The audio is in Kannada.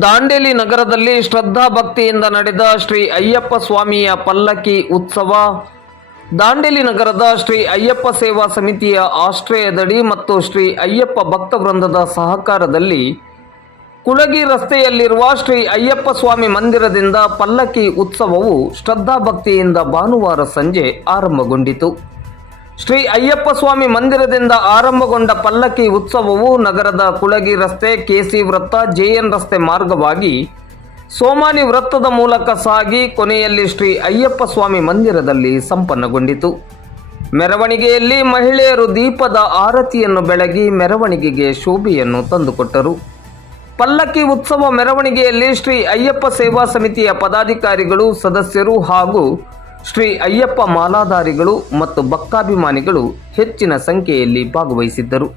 ದಾಂಡೇಲಿ ನಗರದಲ್ಲಿ ಶ್ರದ್ಧಾ ಭಕ್ತಿಯಿಂದ ನಡೆದ ಶ್ರೀ ಅಯ್ಯಪ್ಪ ಸ್ವಾಮಿಯ ಪಲ್ಲಕ್ಕಿ ಉತ್ಸವ. ದಾಂಡೇಲಿ ನಗರದ ಶ್ರೀ ಅಯ್ಯಪ್ಪ ಸೇವಾ ಸಮಿತಿಯ ಆಶ್ರಯದಡಿ ಮತ್ತು ಶ್ರೀ ಅಯ್ಯಪ್ಪ ಭಕ್ತ ವೃಂದದ ಸಹಕಾರದಲ್ಲಿ ಕುಳಗಿ ರಸ್ತೆಯಲ್ಲಿರುವ ಶ್ರೀ ಅಯ್ಯಪ್ಪ ಸ್ವಾಮಿ ಮಂದಿರದಿಂದ ಪಲ್ಲಕ್ಕಿ ಉತ್ಸವವು ಶ್ರದ್ಧಾ ಭಕ್ತಿಯಿಂದ ಭಾನುವಾರ ಸಂಜೆ ಆರಂಭಗೊಂಡಿತು. ಶ್ರೀ ಅಯ್ಯಪ್ಪ ಸ್ವಾಮಿ ಮಂದಿರದಿಂದ ಆರಂಭಗೊಂಡ ಪಲ್ಲಕ್ಕಿ ಉತ್ಸವವು ನಗರದ ಕುಳಗಿ ರಸ್ತೆ ಕೆಸಿ ವೃತ್ತ ಜೆಎನ್ ರಸ್ತೆ ಮಾರ್ಗವಾಗಿ ಸೋಮಾನಿ ವೃತ್ತದ ಮೂಲಕ ಸಾಗಿ ಕೊನೆಯಲ್ಲಿ ಶ್ರೀ ಅಯ್ಯಪ್ಪ ಸ್ವಾಮಿ ಮಂದಿರದಲ್ಲಿ ಸಂಪನ್ನಗೊಂಡಿತು. ಮೆರವಣಿಗೆಯಲ್ಲಿ ಮಹಿಳೆಯರು ದೀಪದ ಆರತಿಯನ್ನು ಬೆಳಗಿ ಮೆರವಣಿಗೆಗೆ ಶೋಭೆಯನ್ನು ತಂದುಕೊಟ್ಟರು. ಪಲ್ಲಕ್ಕಿ ಉತ್ಸವ ಮೆರವಣಿಗೆಯಲ್ಲಿ ಶ್ರೀ ಅಯ್ಯಪ್ಪ ಸೇವಾ ಸಮಿತಿಯ ಪದಾಧಿಕಾರಿಗಳು, ಸದಸ್ಯರು ಹಾಗೂ ಶ್ರೀ ಅಯ್ಯಪ್ಪ ಮಾಲಾಧಾರಿಗಳು ಮತ್ತು ಭಕ್ತಾಭಿಮಾನಿಗಳು ಹೆಚ್ಚಿನ ಸಂಖ್ಯೆಯಲ್ಲಿ ಭಾಗವಹಿಸಿದ್ದರು.